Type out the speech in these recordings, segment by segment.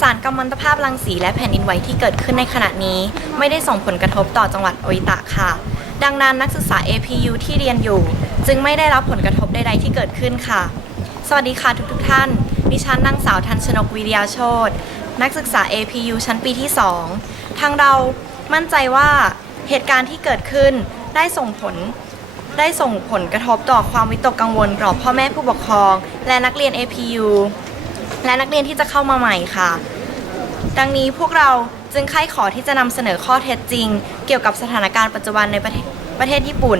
สารกัมมันตภาพรังสีและแผ่นดินไหวที่เกิดขึ้นในขณะนี้ ไม่ได้ส่งผลกระทบต่อจังหวัดโออิตะค่ะ ดังนั้นนักศึกษา APU ที่เรียนอยู่ จึงไม่ได้รับผลกระทบใดๆที่เกิดขึ้นค่ะ สวัสดีค่ะทุกๆท่าน ดิฉันนางสาวทันชนกวิริยาโชตนักศึกษา APU ชั้นปีที่ 2 ทางเรามั่นใจว่าเหตุการณ์ที่เกิดขึ้นได้ส่งผลได้ส่งผลกระทบต่อความวิตกกังวลต่อพ่อแม่ผู้ปกครอง และนักเรียน APU และนักเรียนที่จะเข้ามาใหม่ค่ะ ดังนี้พวกเราจึงใคร่ขอที่จะนำเสนอข้อเท็จจริง เกี่ยวกับสถานการณ์ปัจจุบันในประเทศประเทศญี่ปุ่น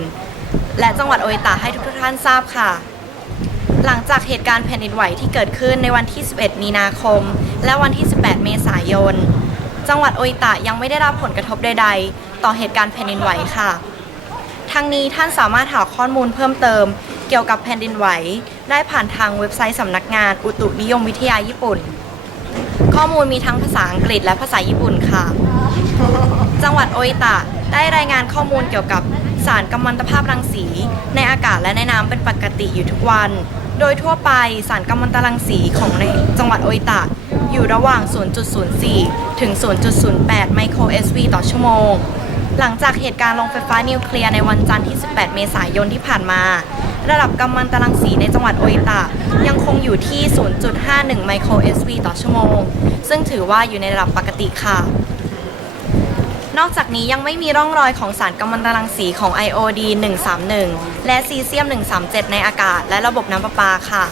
และจังหวัดโออิตะให้ทุกท่านทราบค่ะ หลังจากเหตุการณ์แผ่นดินไหวที่เกิดขึ้นในวันที่ 11 มีนาคม และวันที่ 18 เมษายน จังหวัดโออิตะยังไม่ได้รับผลกระทบใด ๆ ต่อเหตุการณ์แผ่นดินไหวค่ะ ทั้งนี้ท่านสามารถหาข้อมูลเพิ่มเติม เกี่ยวกับแผ่นดินไหว ได้ผ่านทางเว็บไซต์สำนักงานอุตุนิยมวิทยาญี่ปุ่น ข้อมูลมีทั้งภาษาอังกฤษและภาษาญี่ปุ่นค่ะ จังหวัดโออิตะได้รายงานข้อมูลเกี่ยวกับสารกัมมันตภาพรังสี ในอากาศและในน้ำเป็นปกติอยู่ทุกวัน โดยทั่วไปสารกัมมันตรังสีของในจังหวัดโออิตะ อยู่ระหว่าง 0.04 ถึง 0.08 ไมโคร SV ต่อชั่วโมง หลังจากเหตุการณ์โรงไฟฟ้านิวเคลียร์ในวันจันทร์ที่ 18 เมษายนที่ผ่านมา ระดับกัมมันตรังสีในจังหวัดโออิตะ ยังคงอยู่ที่ 0.51 ไมโคร SV ต่อชั่วโมง ซึ่งถือว่าอยู่ในระดับปกติค่ะ นอกจากนี้ยังไม่มีร่องรอยของสารกัมมันตรังสีของ iod 131 และซีเซียม 137 ในอากาศ และระบบน้ำประปาค่ะ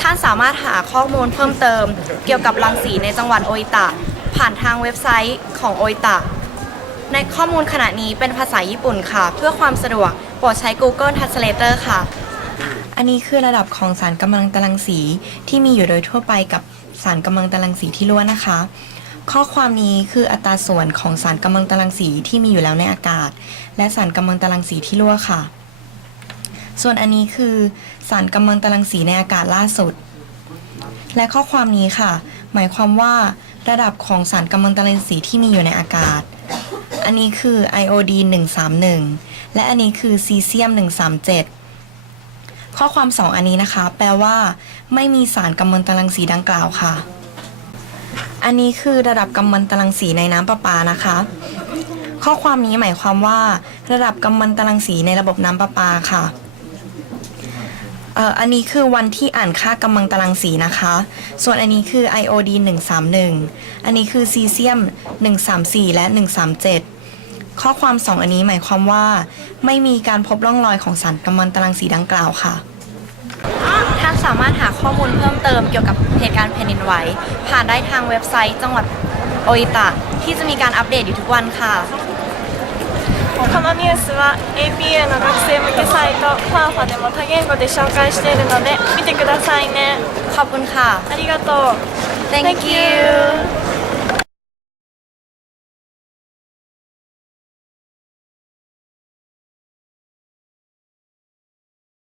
ท่านสามารถหาข้อมูลเพิ่มเติม เกี่ยวกับรังสีในจังหวัดโออิตะ ผ่านทางเว็บไซต์ของโออิตะ ในข้อมูลขณะนี้เป็นภาษาญี่ปุ่นค่ะ เพื่อความสะดวกโปรดใช้ Google Translator ค่ะ อันนี้คือระดับของสารกำลังตรังสีที่มีอยู่โดยทั่วไปกับสารกำลังตรังสีที่รั่วนะคะ ข้อความนี้คืออัตราส่วนของสารกำลังตรังสีที่มีอยู่แล้วในอากาศ และสารกำลังตรังสีที่รั่วค่ะ ส่วนอันนี้คือสารกำลังตรังสีในอากาศล่าสุด และข้อความนี้ค่ะ หมายความว่าระดับของสารกำลังตรังสีที่มีอยู่ในอากาศ อันนี้คือ iod 131 และอันนี้คือซีเซียม 137 ข้อความ 2 อันนี้นะคะ แปลว่า ไม่มีสารกัมมันตรังสีดังกล่าวค่ะ อันนี้คือระดับกัมมันตรังสีในน้ำประปานะคะ ข้อความนี้หมายความว่า ระดับกัมมันตรังสีในระบบน้ำประปาค่ะเอ่ออันนี้คือวันที่อ่านค่ากัมมันตรังสีนะคะ ส่วนอันนี้คือ iod 131 อันนี้คือซีเซียม 134 และ 137 ข้อความ 2 อันนี้หมายความว่า ไม่มีการพบร่องรอยของสารกัมมันตรังสีดังกล่าวค่ะ ท่านสามารถหาข้อมูลเพิ่มเติมเกี่ยวกับเหตุการณ์แผ่นดินไหวผ่านได้ทางเว็บไซต์จังหวัดโออิตะ ที่จะมีการอัปเดตอยู่ทุกวันค่ะ このニュースは APA の学生向けサイトファンファでも多言語で紹介しているので見てくださいね ขอบคุณค่ะ ありがとう thank you